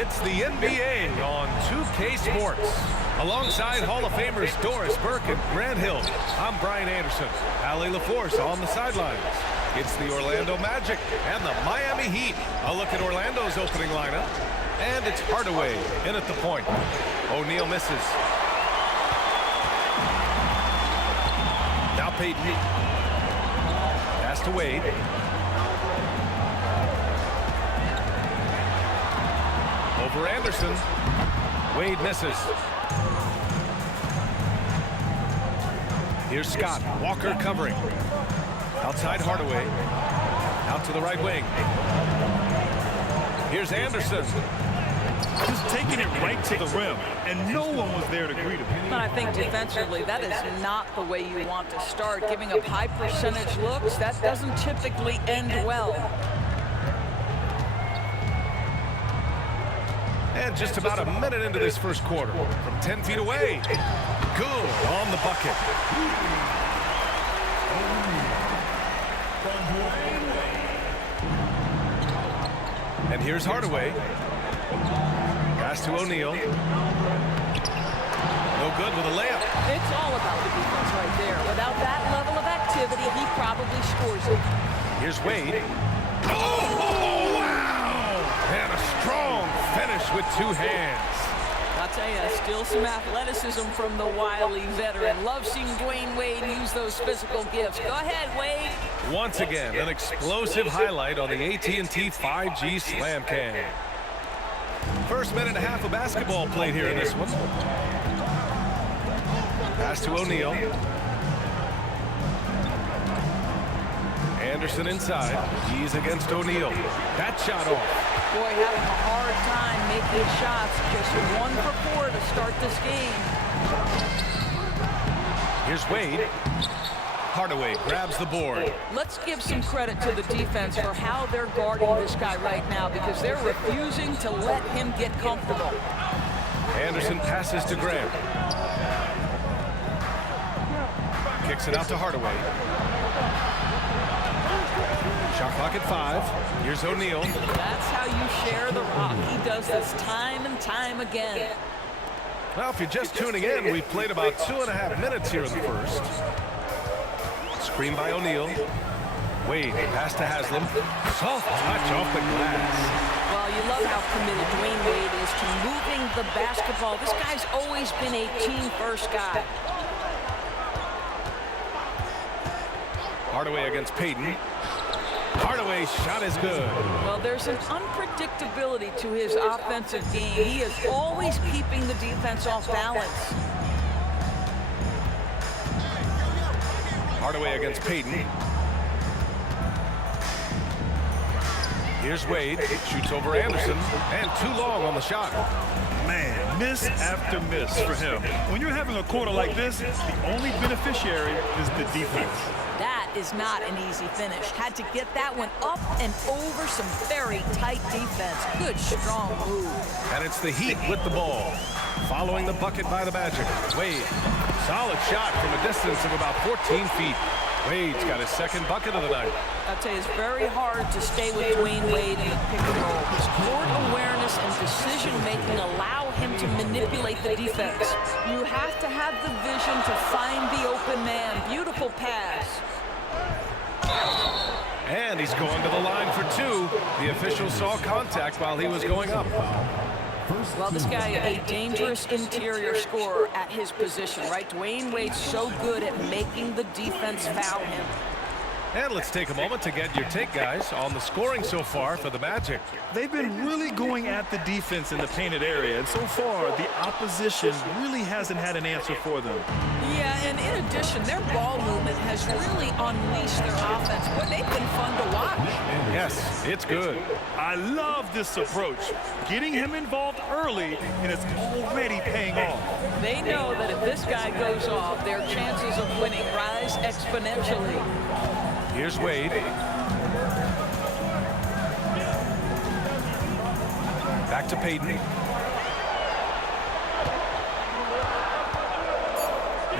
It's the NBA on 2K Sports. Alongside Hall of Famers Doris Burke and Grant Hill, I'm Brian Anderson. Allie LaForce on the sidelines. It's the Orlando Magic and the Miami Heat. A look at Orlando's opening lineup. And it's Hardaway in at the point. O'Neal misses. Now Payton. Pass to Wade. Over Anderson. Wade misses. Here's Scott. Walker covering. Outside Hardaway. Out to the right wing. Here's Anderson. Just taking it right to the rim, and no one was there to greet him. But I think defensively, that is not the way you want to start. Giving up high percentage looks, that doesn't typically end well. And just about a minute into this first quarter. From 10 feet away. Good on the bucket. And here's Hardaway. Pass to O'Neal. No good with a layup. It's all about the defense right there. Without that level of activity, he probably scores it. Here's Wade. Oh, wow! And a strong finish with two hands. I'll tell you, still some athleticism from the wily veteran. Love seeing Dwayne Wade use those physical gifts. Go ahead, Wade. Once again, an explosive highlight on the AT&T 5G Slam Cam. First minute and a half of basketball played here in this one. Pass to O'Neal. Anderson inside. He's against O'Neal. That shot off. Boy, having a hard time making shots. Just 1 for 4 to start this game. Here's Wade. Hardaway grabs the board. Let's give some credit to the defense for how they're guarding this guy right now, because they're refusing to let him get comfortable. Anderson passes to Grant. Kicks it out to Hardaway. Shot clock at 5. Here's O'Neal. That's how you share the rock. He does this time and time again. Well, if you're just tuning in, we've played about 2.5 minutes here in the first. Screen by O'Neal. Wade, pass to Haslam. Soft touch off the glass. Well, you love how committed Dwayne Wade is to moving the basketball. This guy's always been a team-first guy. Hardaway against Payton. Hardaway's shot is good. Well, there's an unpredictability to his offensive game. He is always keeping the defense off balance. Hardaway against Payton. Here's Wade. Shoots over Anderson. And too long on the shot. Man, miss after miss for him. When you're having a quarter like this, the only beneficiary is the defense. That is not an easy finish. Had to get that one up and over some very tight defense. Good, strong move. And it's the Heat with the ball. Following the bucket by the Magic. Wade. Solid shot from a distance of about 14 feet. Wade's got his second bucket of the night. I'll tell you, it's very hard to stay with Dwayne Wade in the pick and roll. His court awareness and decision-making allow him to manipulate the defense. You have to have the vision to find the open man. Beautiful pass. And he's going to the line for 2. The official saw contact while he was going up. Well, this guy, a dangerous interior scorer at his position, right? Dwayne Wade's so good at making the defense foul him. And let's take a moment to get your take, guys, on the scoring so far for the Magic. They've been really going at the defense in the painted area, and so far, the opposition really hasn't had an answer for them. Yeah, and in addition, their ball movement has really unleashed their offense. But they've been fun to watch. Yes, it's good. I love this approach. Getting him involved early, and it's already paying off. They know that if this guy goes off, their chances of winning rise exponentially. Here's Wade. Back to Payton.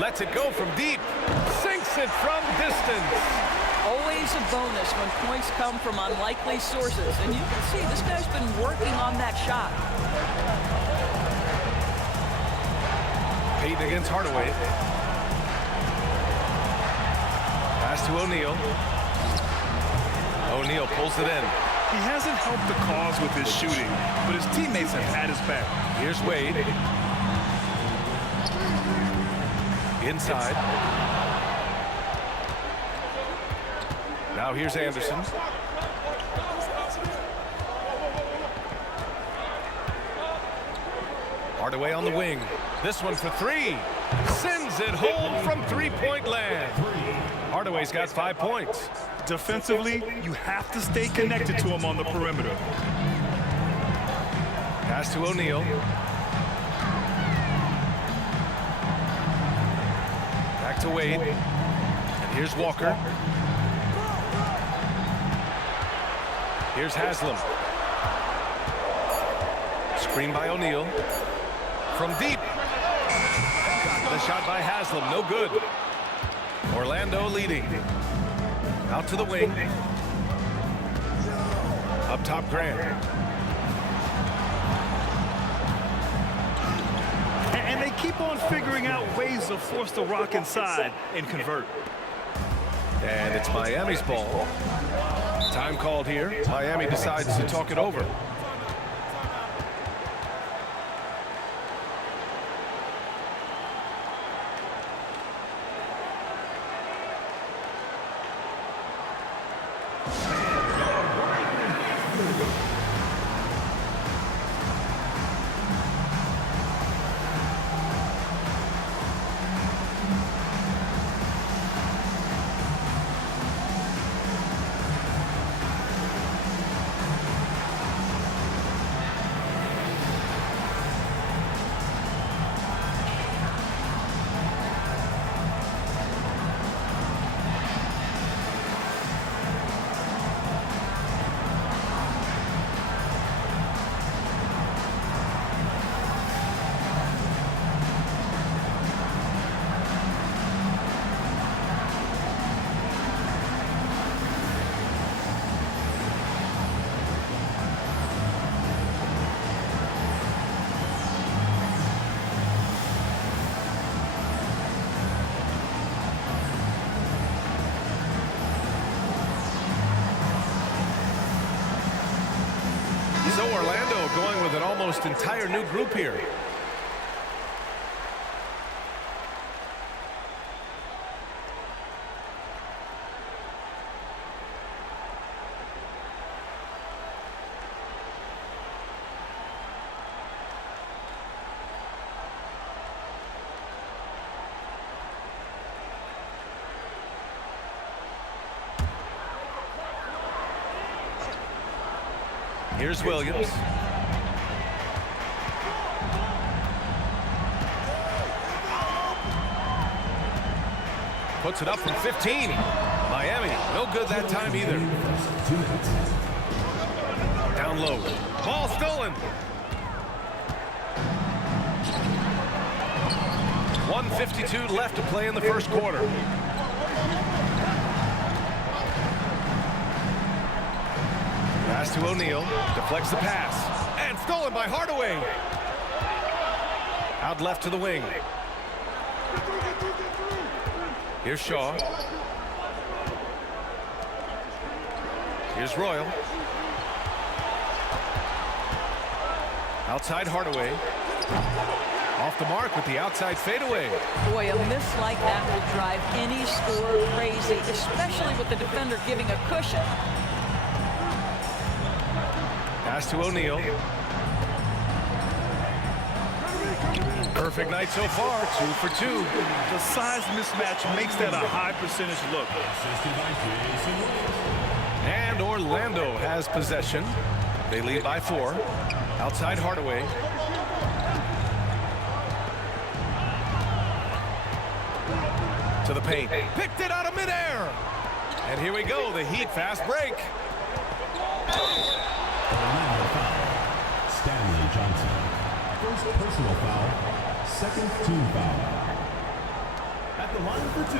Lets it go from deep. Sinks it from distance. Always a bonus when points come from unlikely sources. And you can see this guy's been working on that shot. Payton against Hardaway. Pass to O'Neal. O'Neal pulls it in. He hasn't helped the cause with his shooting, but his teammates have had his back. Here's Wade. Inside. Now here's Anderson. Hardaway on the wing. This one for three. Sends it home from three-point land. Hardaway's got 5 points. Defensively, you have to stay connected to him on the perimeter. Pass to O'Neal. Back to Wade. And here's Walker. Here's Haslam. Screen by O'Neal. From deep. The shot by Haslam, no good. Orlando leading. Out to the wing. Up top, Grant. And they keep on figuring out ways to force the rock inside and convert. And it's Miami's ball. Time called here. Miami decides to talk it over. So Orlando going with an almost entire new group here. Here's Williams. Puts it up from 15. Miami, no good that time either. Down low. Ball stolen. 1:52 left to play in the first quarter. Pass to O'Neal, deflects the pass, and stolen by Hardaway. Out left to the wing. Here's Shaw. Here's Royal. Outside Hardaway. Off the mark with the outside fadeaway. Boy, a miss like that will drive any scorer crazy, especially with the defender giving a cushion. Pass to O'Neal. Perfect night so far, 2 for 2. The size mismatch makes that a high percentage look. And Orlando has possession. They lead by 4. Outside Hardaway. To the paint. Picked it out of midair. And here we go, the Heat fast break. Orlando foul. Stanley Johnson. First personal foul. Second team foul. At the line for 2,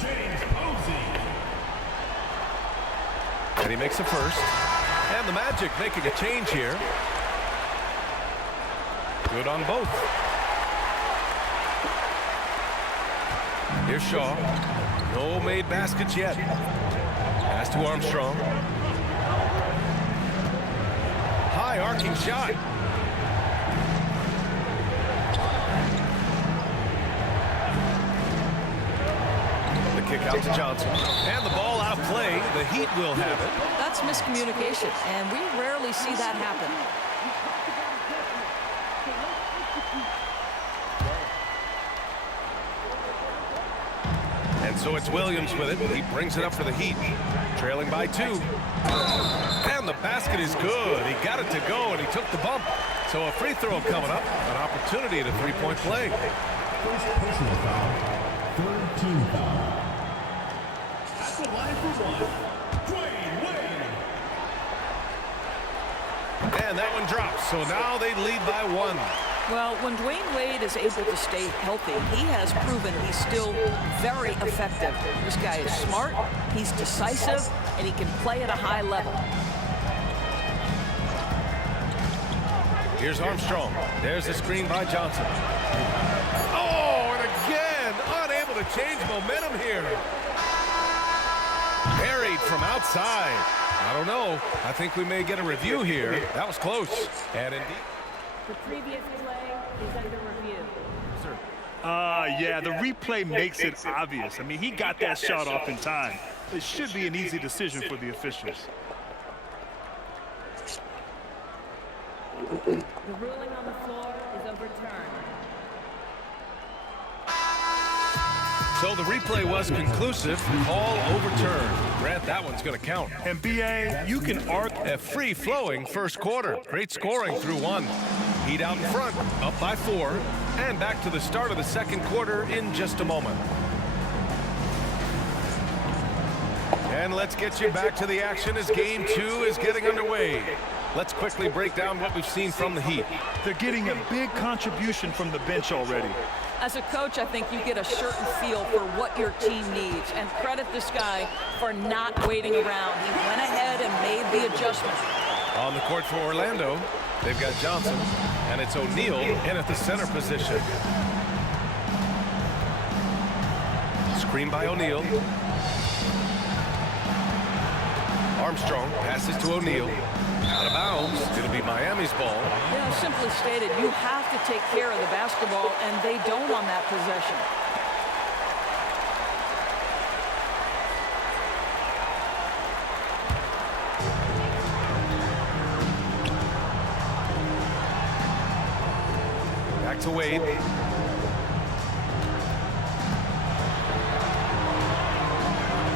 James Posey. And he makes a first. And the Magic making a change here. Good on both. Here's Shaw. No made baskets yet. Pass to Armstrong. High arcing shot. The kick out to Johnson. And the ball out of play. The Heat will have it. That's miscommunication, and we rarely see that happen. And so it's Williams with it. He brings it up for the Heat. Trailing by 2. And the basket is good. He got it to go, and he took the bump. So a free throw coming up. An opportunity at a three-point play. First personal foul. Third team foul. At the line for one, Dwayne Wade. And that one drops. So now they lead by 1. Well, when Dwayne Wade is able to stay healthy, he has proven he's still very effective. This guy is smart, he's decisive, and he can play at a high level. Here's Armstrong. There's the screen by Johnson. Oh, and again, unable to change momentum here. Buried from outside. I don't know. I think we may get a review here. That was close. And indeed. The previous play is under review. Yeah, the replay makes it obvious. I mean, he got that shot off in time. It should be an easy decision for the officials. The ruling on the floor is overturned. So the replay was conclusive. Call overturned. Grant, that one's going to count. And B.A., you can arc A free-flowing first quarter. Great scoring through 1. Heat out in front, up by 4. And back to the start of the second quarter in just a moment. And let's get you back to the action as Game 2 is getting underway. Let's quickly break down what we've seen from the Heat. They're getting a big contribution from the bench already. As a coach, I think you get a certain feel for what your team needs, and credit this guy for not waiting around. He went ahead and made the adjustment. On the court for Orlando, they've got Johnson, and it's O'Neal in at the center position. Screen by O'Neal. Armstrong passes to O'Neal. Out of bounds. It'll be Miami's ball. You know, simply stated, you have to take care of the basketball, and they don't on that possession. Back to Wade.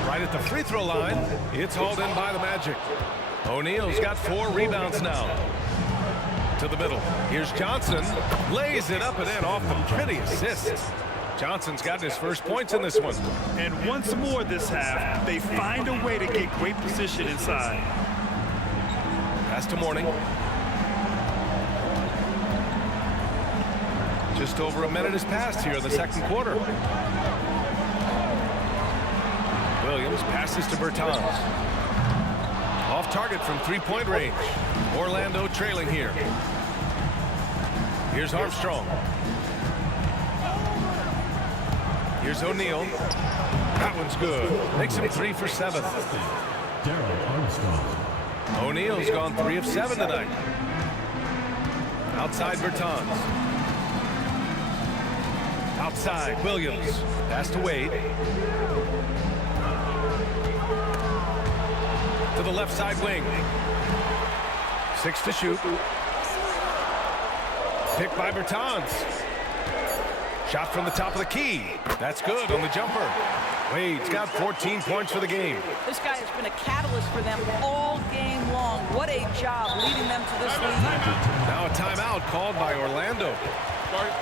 Right at the free throw line. It's hauled in by the Magic. O'Neal's got 4 rebounds now. To the middle. Here's Johnson. Lays it up and in off the pretty assist. Johnson's gotten his first points in this one. And once more this half, they find a way to get great position inside. Pass to Mourning. Just over a minute has passed here in the second quarter. Williams passes to Bertans. Off target from three-point range. Orlando trailing here. Here's Armstrong. Here's O'Neal. That one's good. Makes him 3 for 7. Darryl Armstrong. O'Neal's gone 3 of 7 tonight. Outside Bertans. Outside Williams. Pass to Wade. To the left side wing. 6 to shoot. Picked by Bertans. Shot from the top of the key. That's good on the jumper. Wade's got 14 points for the game. This guy has been a catalyst for them all game long. What a job leading them to this lead. Now a timeout called by Orlando.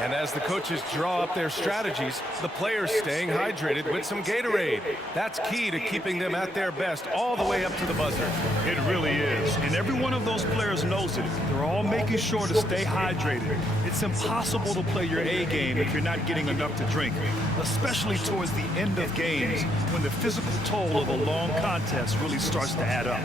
And as the coaches draw up their strategies, the players staying hydrated with some Gatorade. That's key to keeping them at their best all the way up to the buzzer. It really is. And every one of those players knows it. They're all making sure to stay hydrated. It's impossible to play your A game if you're not getting enough to drink, especially towards the end of games when the physical toll of a long contest really starts to add up.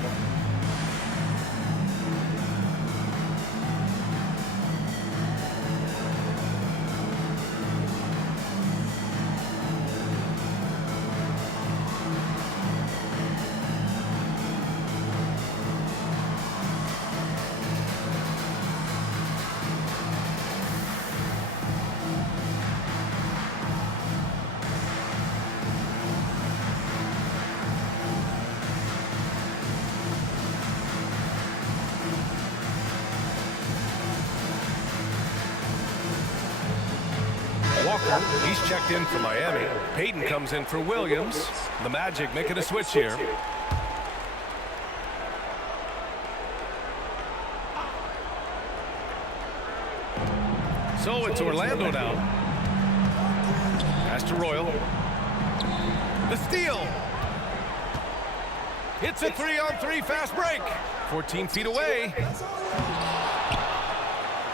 Walker, he's checked in for Miami. Payton comes in for Williams. The Magic making a switch here. So it's Orlando now. Pass to Royal. The steal. It's a 3-on-3 fast break. 14 feet away.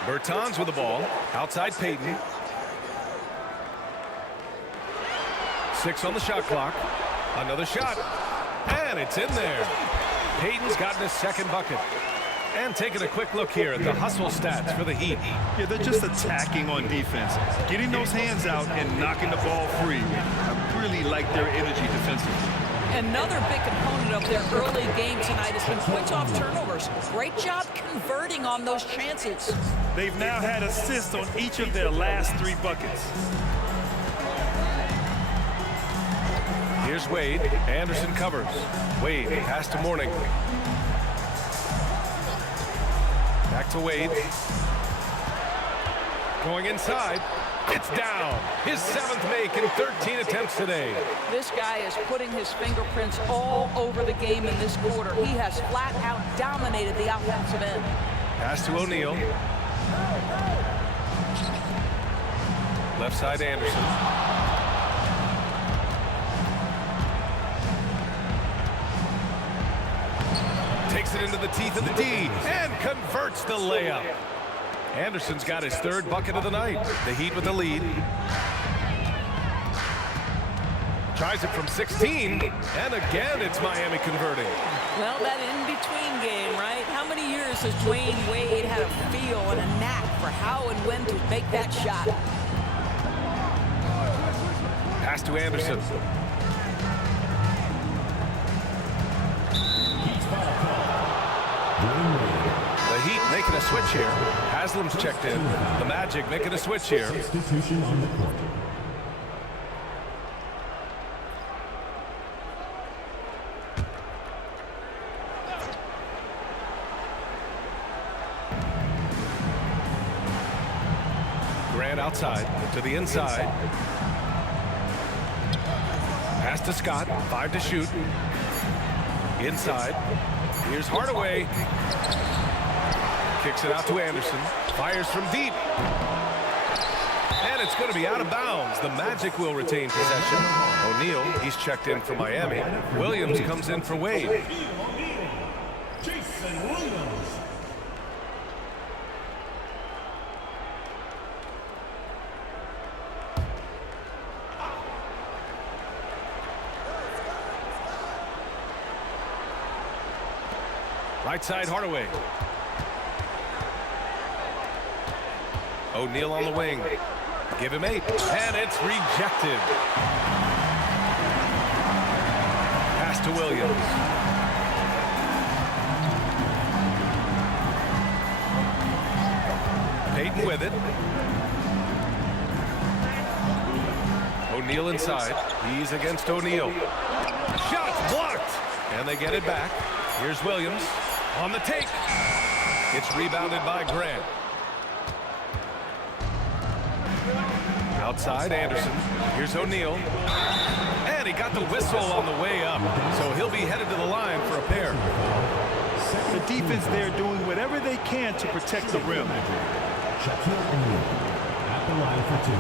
Bertans with the ball. Outside Payton. 6 on the shot clock. Another shot. And it's in there. Payton's gotten his second bucket. And taking a quick look here at the hustle stats for the Heat. Yeah, they're just attacking on defense, getting those hands out and knocking the ball free. I really like their energy defensively. Another big component of their early game tonight has been points off turnovers. Great job converting on those chances. They've now had assists on each of their last 3 buckets. Here's Wade. Anderson covers. Wade, pass to Mourning. Back to Wade. Going inside. It's down. His 7th make in 13 attempts today. This guy is putting his fingerprints all over the game in this quarter. He has flat out dominated the offensive end. Pass to O'Neal. Left side Anderson. Takes it into the teeth of the D and converts the layup. Anderson's got his 3rd bucket of the night. The Heat with the lead. Tries it from 16, and again it's Miami converting. Well, that in-between game, right? How many years has Dwayne Wade had a feel and a knack for how and when to make that shot? Pass to Anderson. The Heat making a switch here. Haslam's checked in. The Magic making a switch here. Substitution on the court. Grant outside to the inside. Pass to Scott. 5 to shoot. Inside. Here's Hardaway. Kicks it out to Anderson. Fires from deep. And it's going to be out of bounds. The Magic will retain possession. O'Neal, he's checked in for Miami. Williams comes in for Wade. Jason Williams. Right side Hardaway. O'Neal on the wing. Give him 8. And it's rejected. Pass to Williams. Payton with it. O'Neal inside. He's against O'Neal. Shot blocked. And they get it back. Here's Williams on the take. It's rebounded by Grant. Outside Anderson. Here's O'Neal. And he got the whistle on the way up. So he'll be headed to the line for a pair. The defense there doing whatever they can to protect the rim. Shaquille O'Neal. At At the line for two.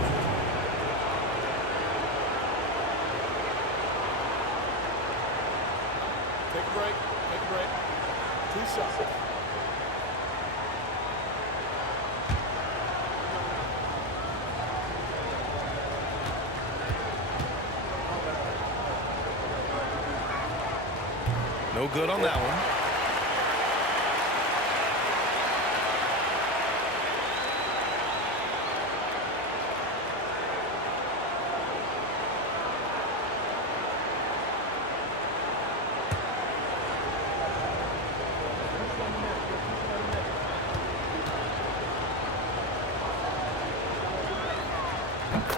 Take a break. Take a break. 2 shots. No good on that one.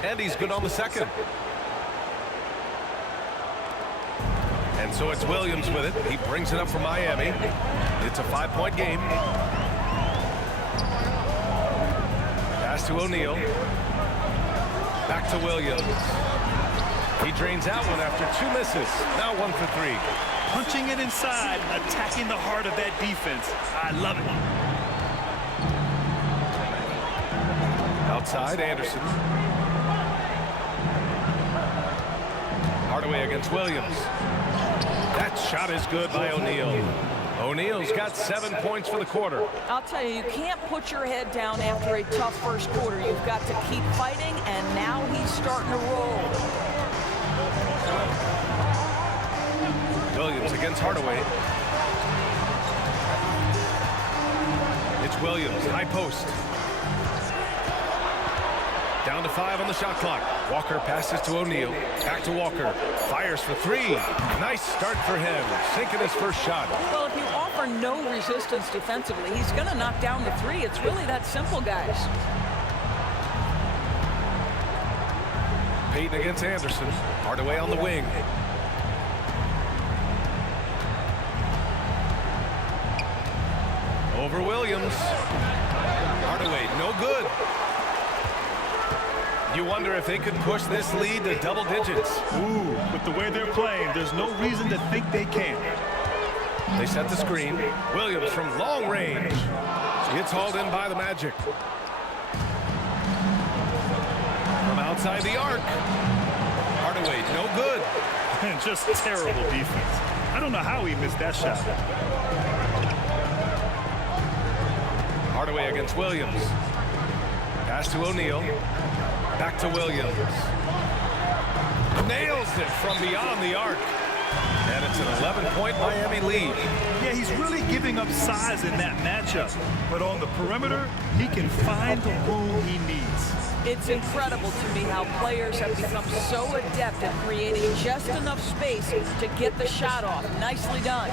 And he's good on the second. And so it's Williams with it. He brings it up for Miami. It's a 5-point game. Pass to O'Neal. Back to Williams. He drains out one after 2 misses. Now 1 for 3. Punching it inside, attacking the heart of that defense. I love it. Outside, Anderson. Hardaway against Williams. That shot is good by O'Neal. O'Neal's got 7 points for the quarter. I'll tell you, you can't put your head down after a tough first quarter. You've got to keep fighting, and now he's starting to roll. Williams against Hardaway. It's Williams, high post. Down to 5 on the shot clock. Walker passes to O'Neal. Back to Walker. Fires for 3. Nice start for him. Sinking his first shot. Well, if you offer no resistance defensively, he's going to knock down the 3. It's really that simple, guys. Payton against Anderson. Hardaway on the wing. Over Williams. Hardaway, no good. You wonder if they could push this lead to double digits. Ooh, with the way they're playing, there's no reason to think they can't. They set the screen. Williams from long range. It's hauled in by the Magic. From outside the arc. Hardaway, no good. And just terrible defense. I don't know how he missed that shot. Hardaway against Williams. Pass to O'Neal. Back to Williams. Nails it from beyond the arc. And it's an 11-point Miami lead. Yeah, he's really giving up size in that matchup. But on the perimeter, he can find the room he needs. It's incredible to me how players have become so adept at creating just enough space to get the shot off. Nicely done.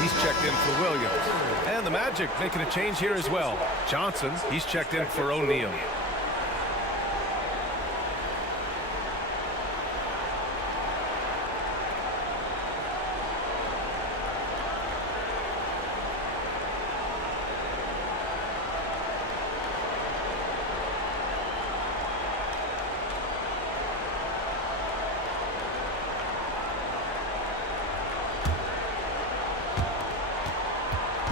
He's checked in for Williams. And the Magic making a change here as well. Johnson, he's checked in for O'Neal.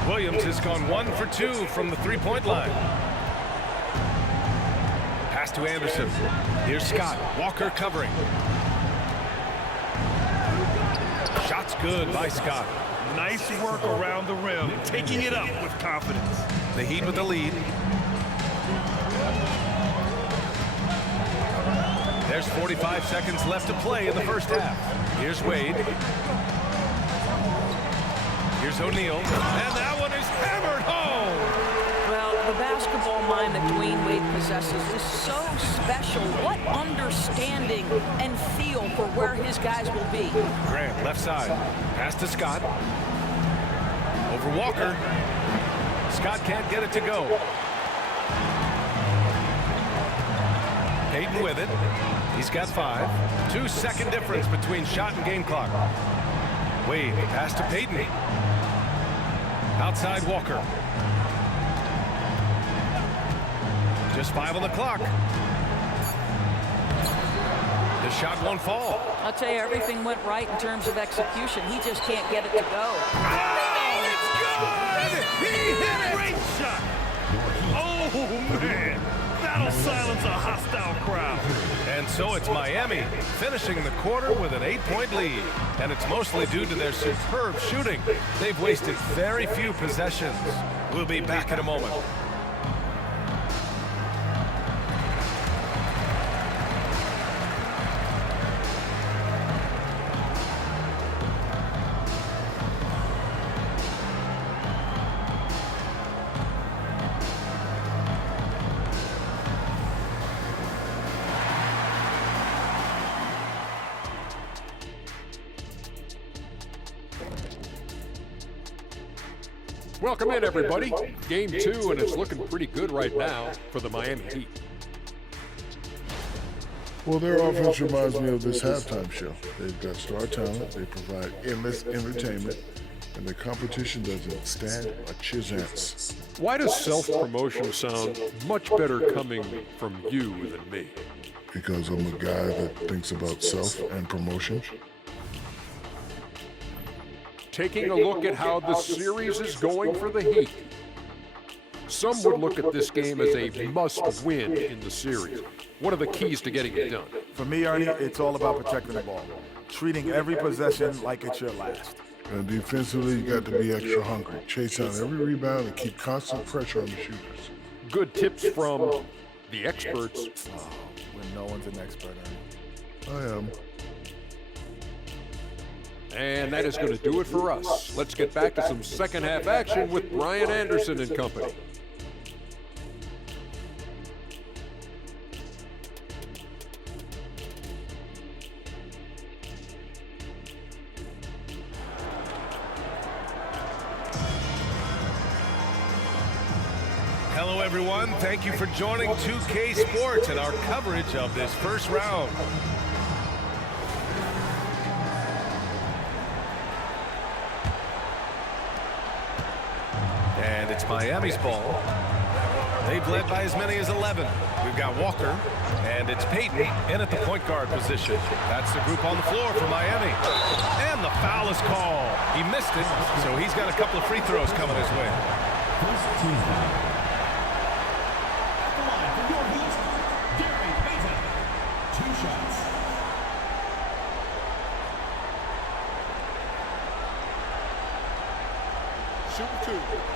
Williams has gone 1 for 2 from the 3-point line. Pass to Anderson. Here's Scott. Walker covering. Shot's good by Scott. Nice work around the rim, taking it up with confidence. The Heat with the lead. There's 45 seconds left to play in the first half. Here's Wade. Here's O'Neal. And that one is hammered home. Well, the basketball mind that Dwayne Wade possesses is so special. What understanding and feel for where his guys will be. Grant, left side. Pass to Scott. Over Walker. Scott can't get it to go. Payton with it. He's got 5. 2-second difference between shot and game clock. Wade, pass to Payton. Outside Walker. Just 5 on the clock. The shot won't fall. I'll tell you, everything went right in terms of execution. He just can't get it to go. Oh, it's good! He hit it! Great shot. Oh, man. That'll silence a hostile crowd. And so it's Miami finishing the quarter with an 8-point lead. And it's mostly due to their superb shooting. They've wasted very few possessions. We'll be back in a moment. Welcome in, everybody. Game 2, and it's looking pretty good right now for the Miami Heat. Well, their offense reminds me of this halftime show. They've got star talent, they provide endless entertainment, and the competition doesn't stand a chance. Why does self-promotion sound much better coming from you than me? Because I'm a guy that thinks about self and promotion. Taking a look at how the series is going for the Heat. Some would look at this game as a must-win in the series. What are the keys to getting it done? For me, Ernie, it's all about protecting the ball. Treating every possession like it's your last. And defensively, you got to be extra hungry. Chase down every rebound and keep constant pressure on the shooters. Good tips from the experts. Oh, when no one's an expert, Ernie. I am. And that is going to do it for us. Let's get back to some second half action with Brian Anderson and company. Hello, everyone. Thank you for joining 2K Sports and our coverage of this first round. And it's Miami's ball. They've led by as many as 11. We've got Walker, and it's Payton in at the point guard position. That's the group on the floor for Miami. And the foul is called. He missed it, so he's got a couple of free throws coming his way. First team foul. At the line for your Heat, Gary Payton. 2 shots. Shooting 2.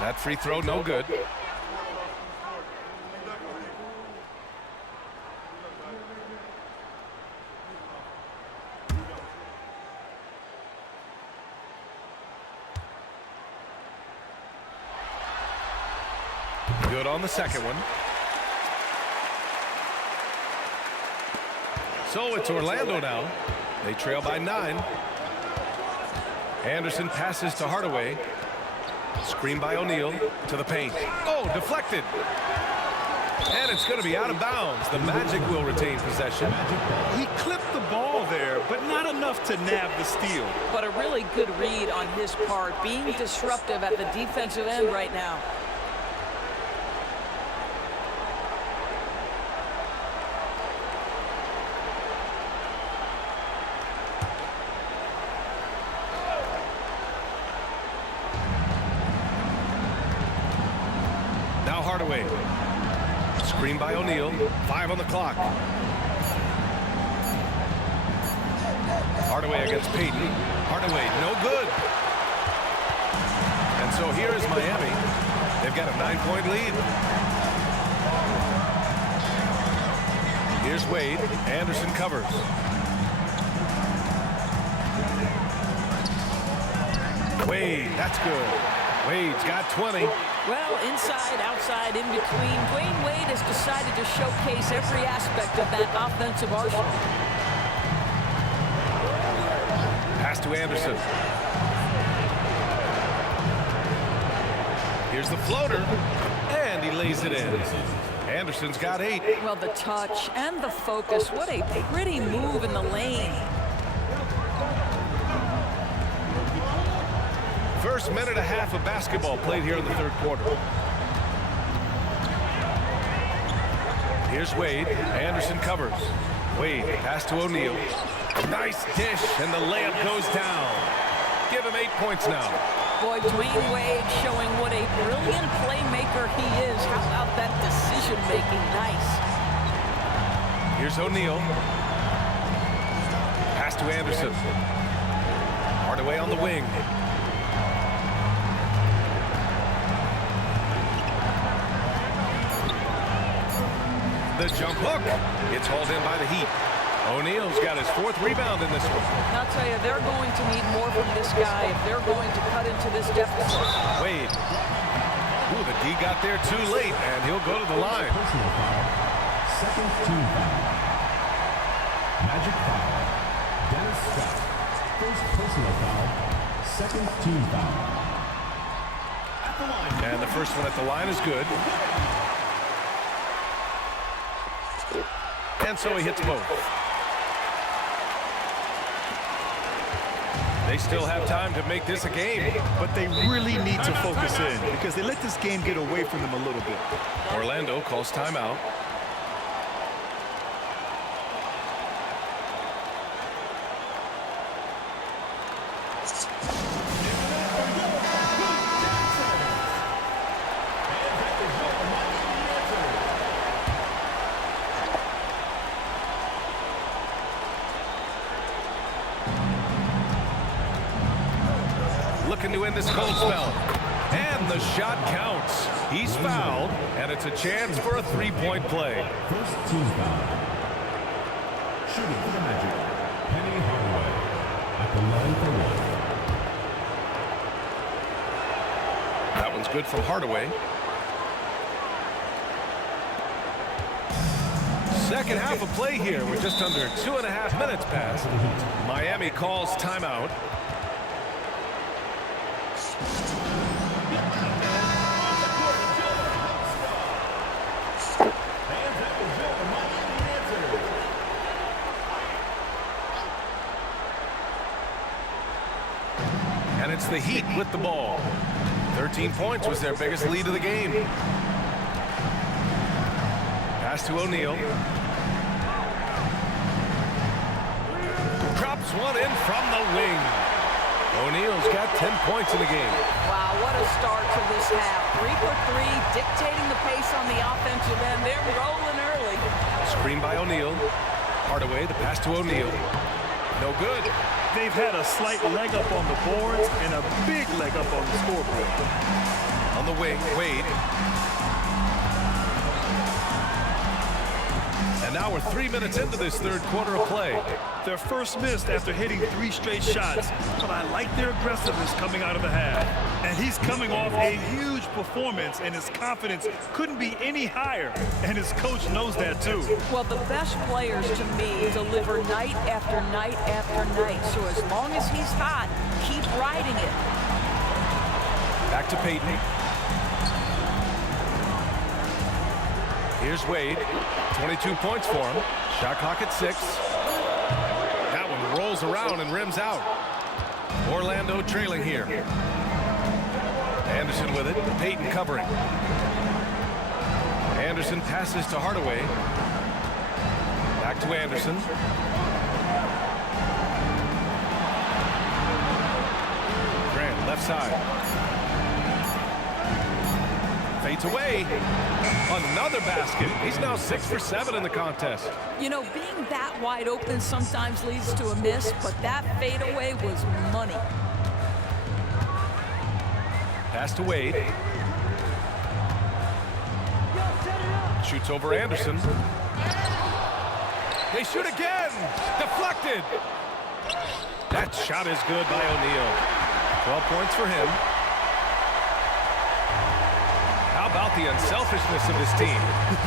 That free throw, no good. Good on the second one. So it's Orlando now. They trail by 9. Anderson passes to Hardaway. Screen by O'Neal to the paint. Oh, deflected. And it's going to be out of bounds. The Magic will retain possession. He clipped the ball there, but not enough to nab the steal. But a really good read on his part, being disruptive at the defensive end right now. Hardaway. Screen by O'Neal. 5 on the clock. Hardaway against Payton. Hardaway, no good. And so here is Miami. They've got a 9-point lead. Here's Wade. Anderson covers. Wade, that's good. Wade's got 20. Well, inside, outside, in between, Dwayne Wade has decided to showcase every aspect of that offensive arsenal. Pass to Anderson. Here's the floater, and he lays it in. Anderson's got 8. Well, the touch and the focus, what a pretty move in the lane. First minute and a half of basketball played here in the third quarter. Here's Wade. Anderson covers. Wade, pass to O'Neal. Nice dish, and the layup goes down. Give him 8 points now. Boy, Dwayne Wade showing what a brilliant playmaker he is. How about that decision-making? Nice. Here's O'Neal. Pass to Anderson. Hardaway on the wing. The jump hook. It's hauled in by the Heat. O'Neal's got his 4th rebound in this one. I'll tell you, they're going to need more from this guy if they're going to cut into this deficit. Wade. Ooh, the D got there too late, and he'll go to the line. Personal foul. Second team foul. Magic foul. Dennis Scott. First personal foul. Second team foul. At the line. And the first one at the line is good. And so he hits both. They still have time to make this a game. But they really need to focus in because they let this game get away from them a little bit. Orlando calls timeout. Looking to end this cold spell. And the shot counts. He's fouled, and it's a chance for a 3-point play. First team foul. Shooting for the Magic. Penny Hardaway. At the line for 1. That one's good from Hardaway. Second half of play here with just under 2.5 minutes passed. Miami calls timeout. And it's the Heat with the ball. 13 points was their biggest lead of the game. Pass to O'Neal. Drops one in from the wing. O'Neal's got 10 points in the game. Wow, what a start to this half. 3 for 3, dictating the pace on the offensive end. They're rolling early. Screen by O'Neal. Hardaway, the pass to O'Neal. No good. They've had a slight leg up on the boards and a big leg up on the scoreboard. On the wing, Wade. And now we're 3 minutes into this third quarter of play. Their first miss after hitting 3 straight shots, but I like their aggressiveness coming out of the half. And he's coming off a huge performance, and his confidence couldn't be any higher. And his coach knows that too. Well, the best players to me deliver night after night after night. So as long as he's hot, keep riding it. Back to Payton. Here's Wade. 22 points for him. Shot clock at 6. That one rolls around and rims out. Orlando trailing here. Anderson with it. Payton covering. Anderson passes to Hardaway. Back to Anderson. Grant left side. Fades away. Another basket. He's now 6 for 7 in the contest. You know, being that wide open sometimes leads to a miss, but that fadeaway was money. Pass to Wade. Shoots over Anderson. They shoot again. Deflected. That shot is good by O'Neal. 12 points for him. How about the unselfishness of this team?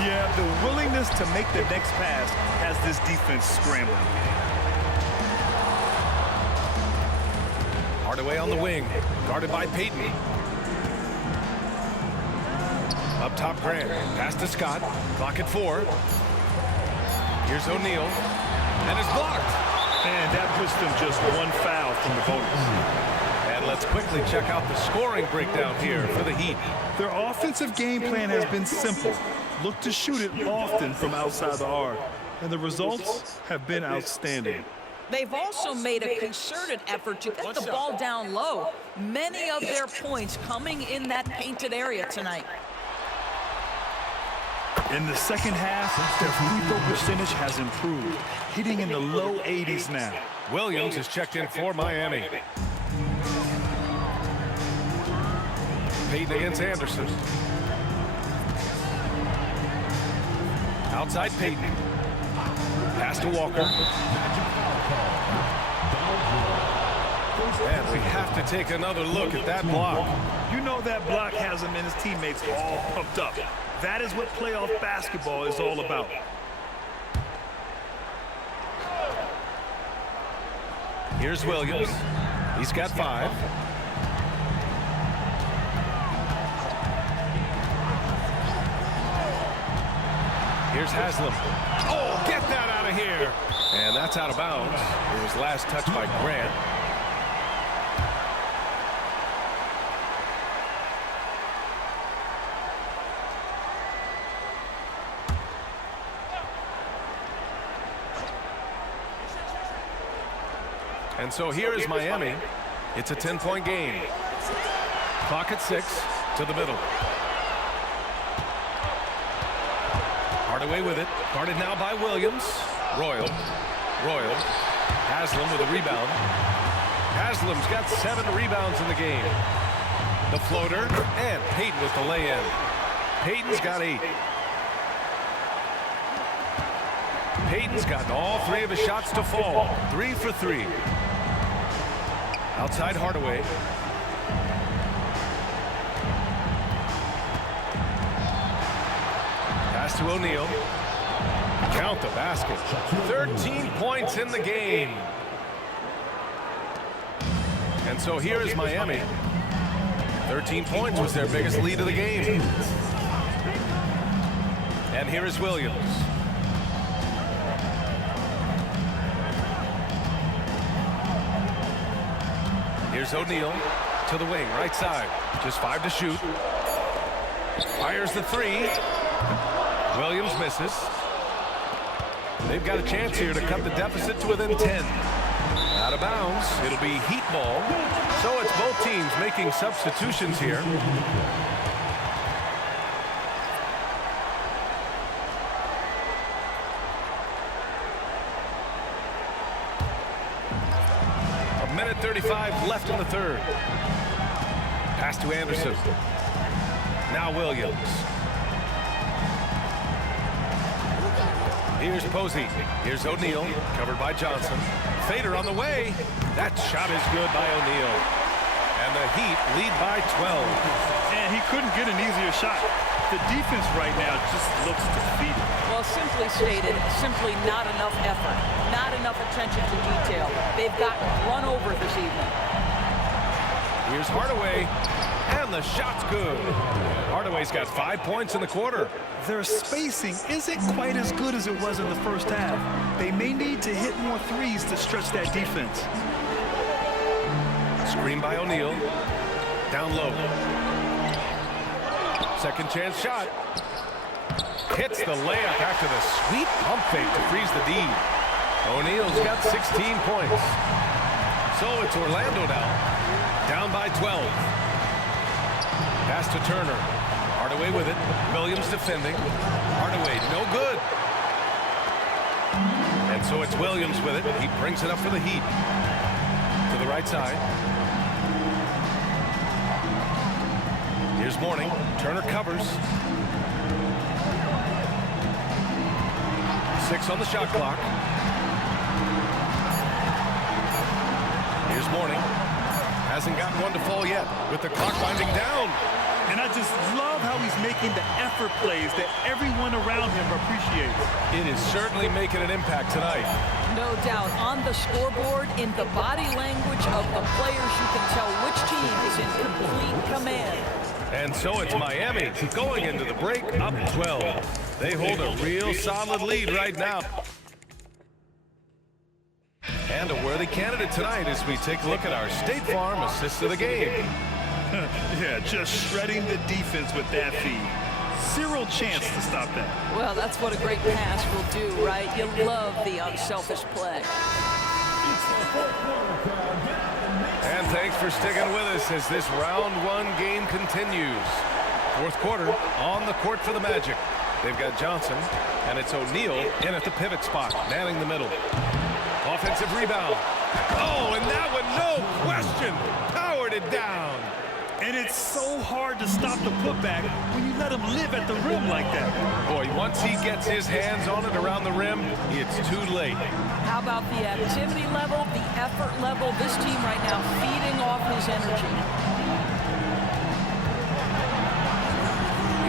Yeah, the willingness to make the next pass has this defense scrambling. Hardaway on the wing, guarded by Payton. Up top, Grant. Pass to Scott. Clock at 4. Here's O'Neal. And it's blocked. And that puts them just one foul from the bonus. And let's quickly check out the scoring breakdown here for the Heat. Their offensive game plan has been simple. Look to shoot it often from outside the arc. And the results have been outstanding. They've also made a concerted effort to get the ball down low. Many of their points coming in that painted area tonight. In the second half, their free throw percentage has improved, hitting in the low 80s now. Williams is checked in for Miami. Payton against Anderson. Outside Payton. Pass to Walker. And we have to take another look at that block. You know that block has him and his teammates all pumped up. That is what playoff basketball is all about. Here's Williams. He's got 5. Here's Haslam. Oh, get that out of here. And that's out of bounds. It was last touched by Grant. And so here is Miami. It's a 10-point game. Clock at 6 to the middle. Hardaway with it. Guarded now by Williams. Royal. Haslam with a rebound. Haslam's got 7 rebounds in the game. The floater. And Payton with the lay-in. Payton's got 8. Payton's gotten all 3 of his shots to fall. 3 for 3. Outside Hardaway. Pass to O'Neal. Count the basket. 13 points in the game. And so here is Miami. 13 points was their biggest lead of the game. And here is Williams. Here's O'Neal to the wing, right side. Just 5 to shoot. Fires the 3. Williams misses. They've got a chance here to cut the deficit to within 10. Out of bounds. It'll be Heat ball. So it's both teams making substitutions here. Minute 35 left in the third. Pass to Anderson. Now Williams. Here's Posey. Here's O'Neal, covered by Johnson. Fader on the way. That shot is good by O'Neal. And the Heat lead by 12. And he couldn't get an easier shot. The defense right now just looks defeated. Well, simply stated, simply not enough effort, not enough attention to detail. They've gotten run over this evening. Here's Hardaway, and the shot's good. Hardaway's got 5 points in the quarter. Their spacing isn't quite as good as it was in the first half. They may need to hit more threes to stretch that defense. Screen by O'Neal. Down low. Second chance shot. Hits the layup after the sweet pump fake to freeze the D. O'Neal's got 16 points. So it's Orlando now. Down by 12. Pass to Turner. Hardaway with it. Williams defending. Hardaway, no good. And so it's Williams with it. He brings it up for the Heat. To the right side. Here's Mourning. Turner covers. 6 on the shot clock. Here's Mourning. Hasn't gotten one to fall yet with the clock winding down. And I just love how he's making the effort plays that everyone around him appreciates. It is certainly making an impact tonight. No doubt. On the scoreboard, in the body language of the players, you can tell which team is in complete command. And so it's Miami going into the break up 12. They hold a real solid lead right now. And a worthy candidate tonight as we take a look at our State Farm assist of the game. Yeah, just shredding the defense with that feed. Zero chance to stop that. Well, that's what a great pass will do, right? You love the unselfish play. And thanks for sticking with us as this round 1 game continues. Fourth quarter on the court for the Magic. They've got Johnson, and it's O'Neal in at the pivot spot, manning the middle. Offensive rebound. Oh, and that one, no question, powered it down. And it's so hard to stop the putback when you let him live at the rim like that. Boy, once he gets his hands on it around the rim, it's too late. How about the activity level, the effort level? This team right now feeding off his energy.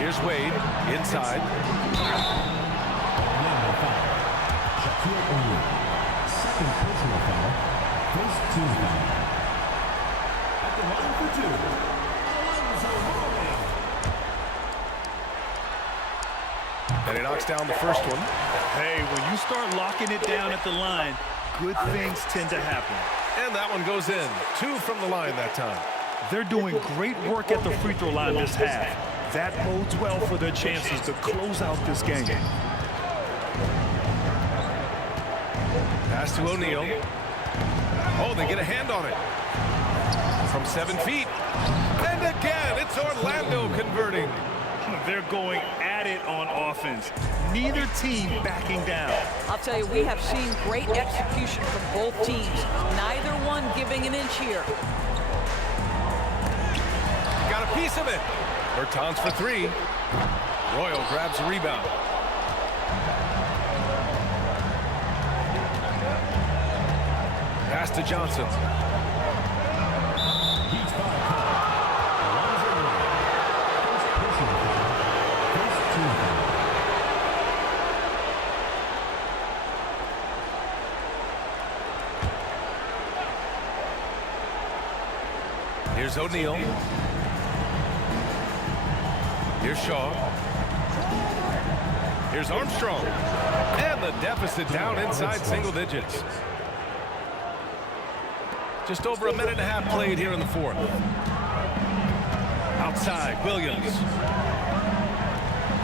Here's Wade, inside. Shaquille O'Neal. Second personal foul. First team foul. At the line for 2, Alonzo Mourning. And he knocks down the first one. Hey, when you start locking it down at the line, good things tend to happen. And that one goes in. 2 from the line that time. They're doing great work at the free throw line this half. That bodes well for their chances to close out this game. Pass to O'Neal. Oh, they get a hand on it. From 7 feet. And again, it's Orlando converting. They're going at it on offense. Neither team backing down. I'll tell you, we have seen great execution from both teams. Neither one giving an inch here. Got a piece of it. Bertans for 3. Royal grabs a rebound. Pass to Johnson. He's foul. Alonzo Mourning. First personal foul. First team foul. Here's O'Neal. Here's Shaw. Here's Armstrong. And the deficit down inside single digits. Just over a minute and a half played here in the fourth. Outside, Williams.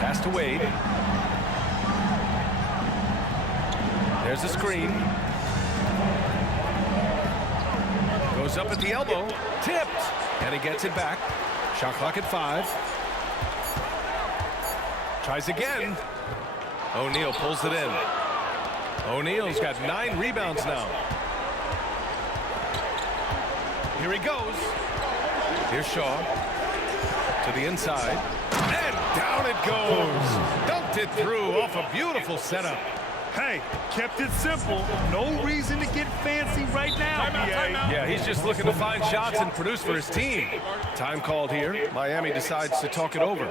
Pass to Wade. There's a screen. Goes up at the elbow. Tipped. And he gets it back. Shot clock at 5. Tries again. O'Neal pulls it in. O'Neal's got 9 rebounds now. Here he goes. Here's Shaw. To the inside. And down it goes. Dunked it through off a beautiful setup. Hey, kept it simple. No reason to get fancy right now, BA. Yeah, he's just looking to find shots and produce for his team. Time called here. Miami decides to talk it over.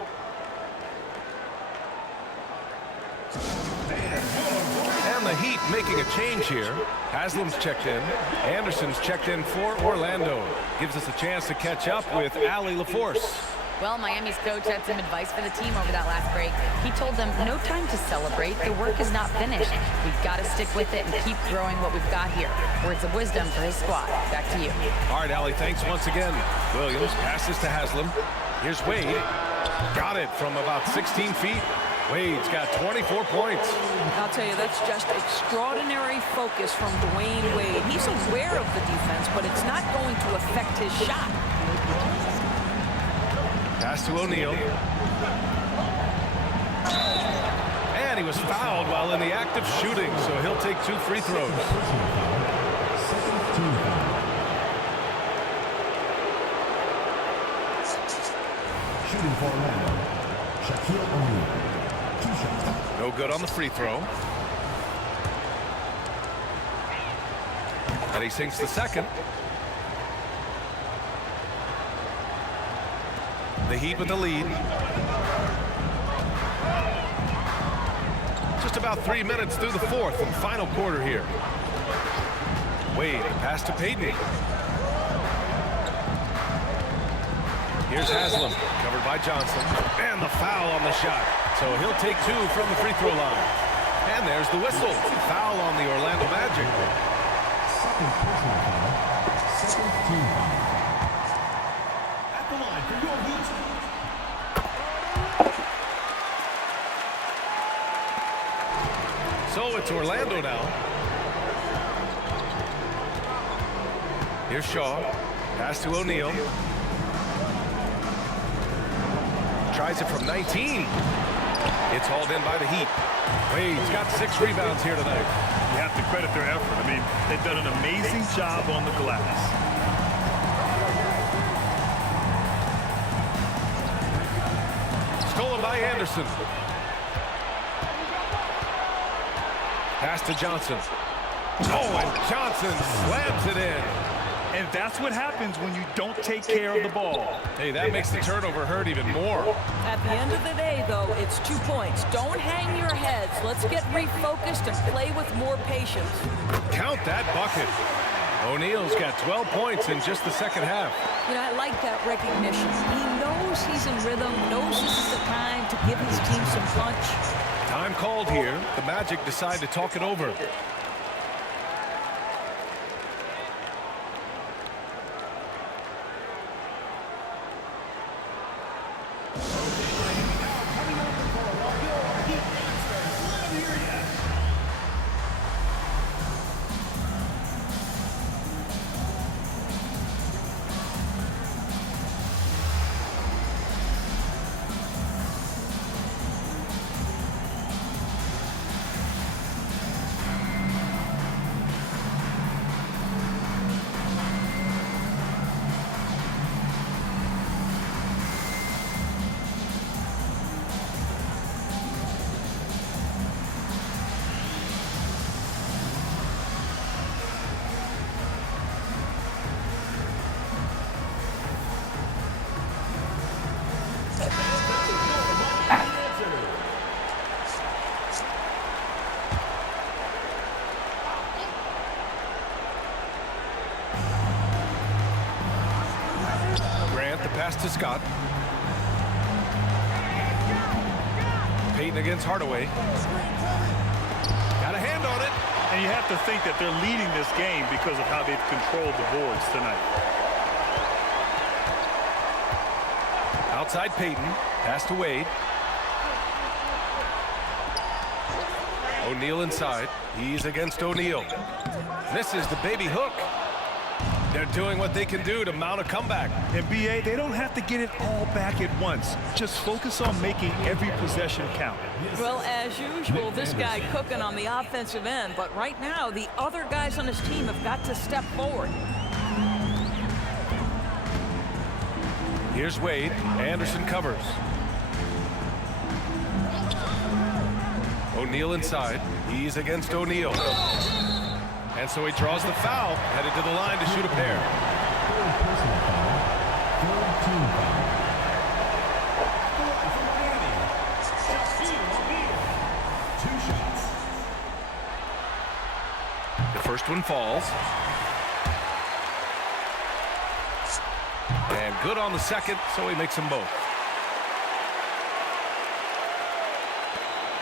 And the Heat making a change here. Haslam's checked in. Anderson's checked in for Orlando. Gives us a chance to catch up with Allie LaForce. Well, Miami's coach had some advice for the team over that last break. He told them, no time to celebrate. The work is not finished. We've got to stick with it and keep growing what we've got here. Words of wisdom for his squad. Back to you. All right, Allie, thanks once again. Williams passes to Haslam. Here's Wade. Got it from about 16 feet. Wade's got 24 points. I'll tell you, that's just extraordinary focus from Dwayne Wade. He's aware of the defense, but it's not going to affect his shot. Pass to O'Neal. And he was fouled while in the act of shooting, so he'll take 2 free throws. Second team foul. Shooting for Orlando, Shaquille O'Neal. 2 shots. No good on the free throw. And he sinks the second. The Heat with the lead. Just about 3 minutes through the fourth and final quarter here. Wade, pass to Payton. Here's Haslam, covered by Johnson. And the foul on the shot. So he'll take 2 from the free throw line. And there's the whistle. Foul on the Orlando Magic. Second personal foul. Second team foul. At the line for your Heat. So it's Orlando now. Here's Shaw. Pass to O'Neal. Tries it from 19. It's hauled in by the Heat. Wade's got 6 rebounds here tonight. You have to credit their effort. I mean, they've done an amazing job on the glass. Stolen by Anderson. Pass to Johnson. Oh, and Johnson slams it in. And that's what happens when you don't take care of the ball. Hey, that makes the turnover hurt even more. At the end of the day, though, it's 2 points. Don't hang your heads. Let's get refocused and play with more patience. Count that bucket. O'Neal's got 12 points in just the second half. You know, I like that recognition. He knows he's in rhythm, knows this is the time to give his team some punch. Time called here. The Magic decide to talk it over. Pass to Scott. Payton against Hardaway. Got a hand on it. And you have to think that they're leading this game because of how they've controlled the boards tonight. Outside Payton. Pass to Wade. O'Neal inside. He's against O'Neal. Misses the baby hook. They're doing what they can do to mount a comeback. And BA, they don't have to get it all back at once. Just focus on making every possession count. Well, as usual, this guy cooking on the offensive end, but right now, the other guys on his team have got to step forward. Here's Wade. Anderson covers. O'Neal inside. He's against O'Neal. And so he draws the foul, headed to the line to shoot a pair. Third personal foul. Third team foul. From Miami, Shaquille O'Neal. 2 shots. The first one falls. And good on the second, so he makes them both.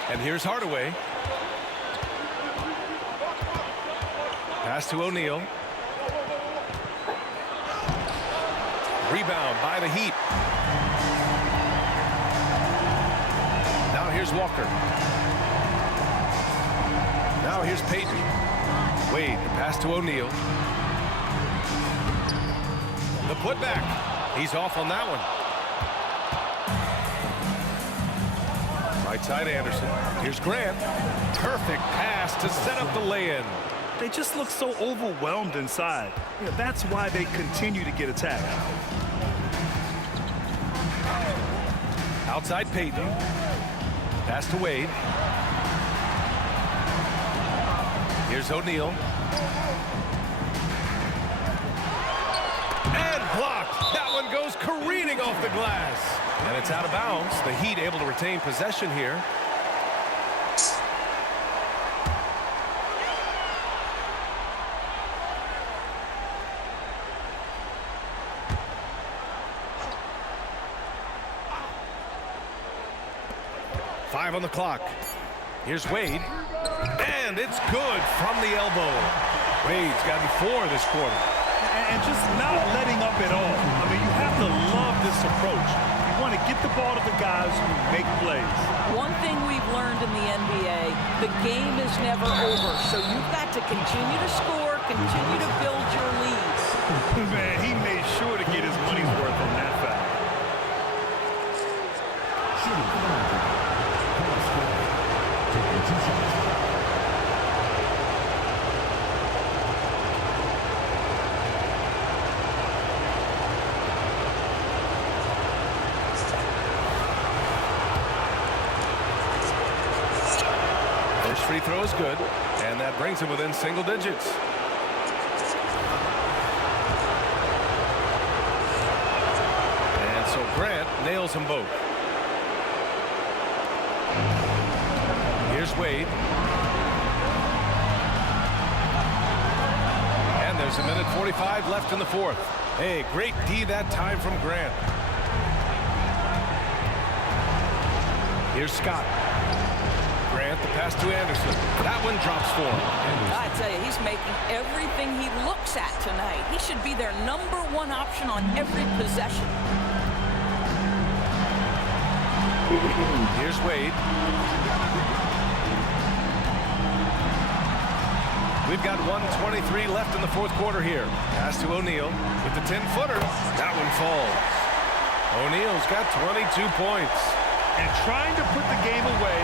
And here's Hardaway. Pass to O'Neal. Rebound by the Heat. Now here's Walker. Now here's Payton. Wade, the pass to O'Neal. The putback. He's off on that one. Right side Anderson. Here's Grant. Perfect pass to set up the lay-in. They just look so overwhelmed inside. You know, that's why they continue to get attacked. Outside Payton. Pass to Wade. Here's O'Neal. And blocked. That one goes careening off the glass. And it's out of bounds. The Heat able to retain possession here. Five on the clock. Here's Wade. And it's good from the elbow. Wade's gotten 4 this quarter. And just not letting up at all. I mean, you have to love this approach. You want to get the ball to the guys who make plays. One thing we've learned in the NBA, the game is never over. So you've got to continue to score, continue to build your leads. Man, he made sure to get his money's worth on that foul. First free throw is good, and that brings him within single digits. And so Grant nails them both. Here's Wade. And there's a minute 45 left in the fourth. Hey, great D that time from Grant. Here's Scott. Grant, the pass to Anderson. That one drops for him. I tell you, he's making everything he looks at tonight. He should be their #1 option on every possession. Here's Wade. We've got 1:23 left in the fourth quarter here. Pass to O'Neal with the 10-footer. That one falls. O'Neal's got 22 points. And trying to put the game away,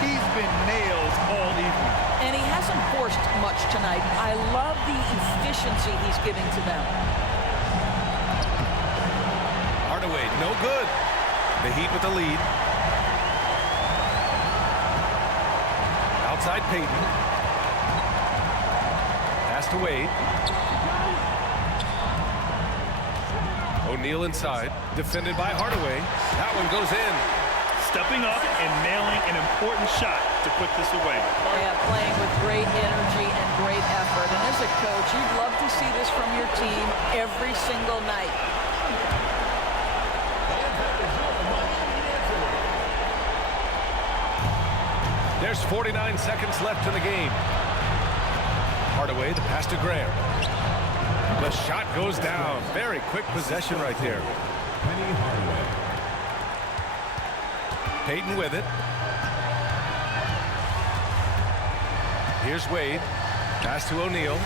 he's been nailed all evening. And he hasn't forced much tonight. I love the efficiency he's giving to them. Hardaway, no good. The Heat with the lead. Outside Payton. Pass to Wade. O'Neal inside. Defended by Hardaway. That one goes in. Stepping up and nailing an important shot to put this away. Yeah, playing with great energy and great effort. And as a coach, you'd love to see this from your team every single night. There's 49 seconds left in the game. Hardaway, the pass to Graham. The shot goes down. Very quick possession right there. Penny Hardaway. Payton with it. Here's Wade. Pass to O'Neal.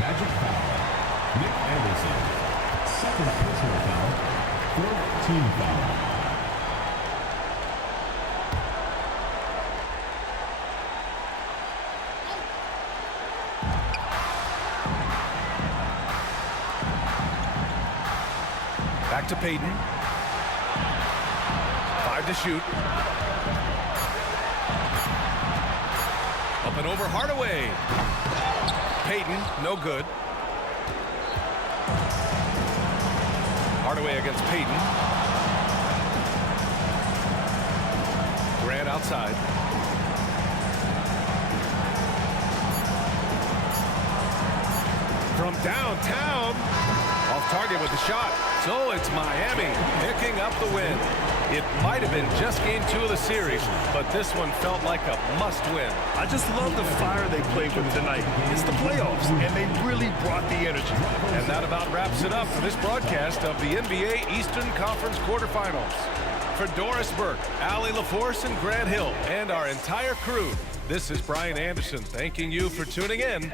Magic foul. Nick Anderson. Second personal foul. Fourth team foul. Back to Payton. 5 to shoot. Up and over Hardaway. Payton, no good. Hardaway against Payton. Grant outside. From downtown. Off target with the shot. So it's Miami picking up the win. It might have been just game 2 of the series, but this one felt like a must-win. I just love the fire they played with tonight. It's the playoffs, and they really brought the energy. And that about wraps it up for this broadcast of the NBA Eastern Conference quarterfinals. For Doris Burke, Allie LaForce, and Grant Hill, and our entire crew, this is Brian Anderson thanking you for tuning in.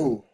Ooh.